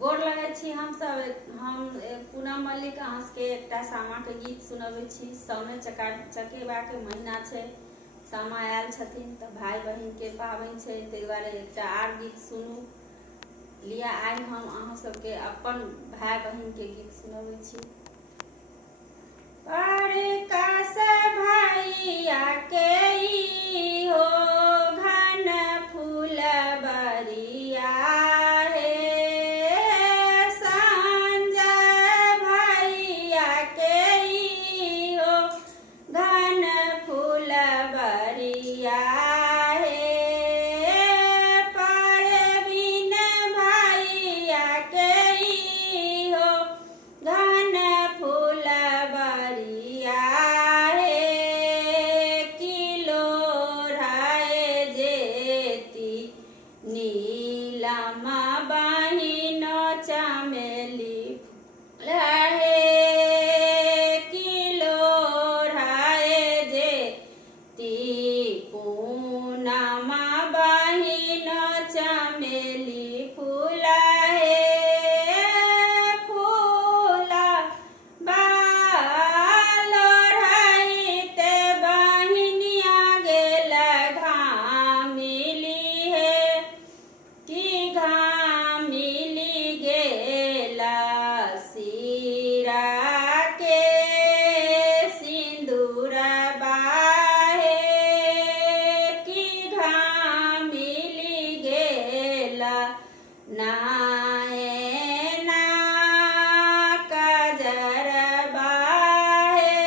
गोर लगै छी। हम पूनम मल्लिक अहाँ के एकटा सामा के गीत सुनबै छी। साउने चकेबा के महीना छै, सामा आयल छथिन तऽ भाई बहिन के पाबनि छै, ताहि दुआरे एकटा आर गीत सुनू लिया। आइ हम अहाँ सबके अपन भाई बहिन के गीत सुनबै छी। प्रकाश भैया के ई हो घन फुलबरिया हे, संजय भैया के ई हो घन फुलबरिया हे, परवीन भैया के ई हो घन फुलबरिया हे, किलो राय जेती नीलम बहिन चमेली हे, किलो राय जेती पूनम बहिन चमेली फूल हे, फूल बाल रहते बहिनिया गेल घामिली हे, कि घामिली गेल सिरा के सिंदूर बाहे, कि घामिली गेल नायना कजर बाहे,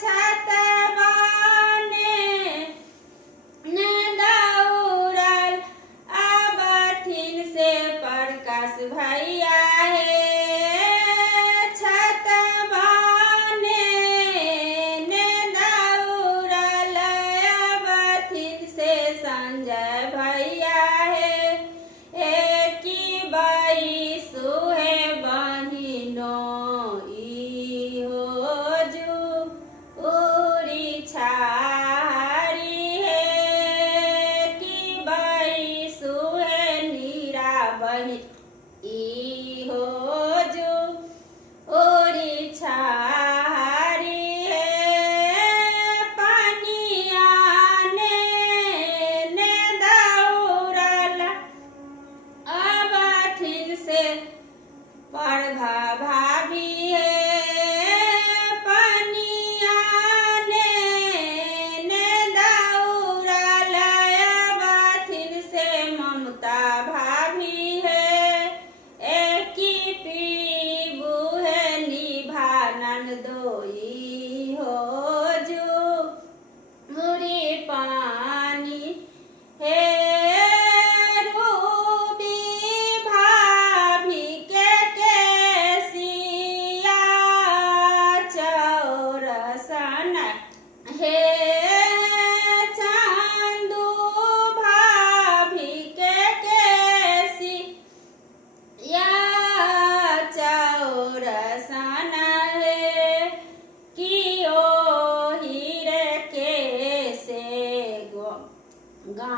छत बने न दौड़ल अबथिन से प्रकाश भैया हे, छत बने न दौड़ल अबथिन से संजय भैया हे, कि बैसु हे बहिनो ई हो जुरी छारी हे, कि बैसु हे नीरा बहिन ई हो जुरी छारी हे, पनिया ने दौड़ल अबथिन से प्रभा भाभी हे, पनिया ने दौड़ल अबथिन से ममता भाभी हे, कि पीबू हे निभानन दोई हो जुरी पानी हे, रूबी भाभी के केसिया चौरसन हे, चंदू भाभी के केसिया चौरसन हे, कि ओ हीरे के से गा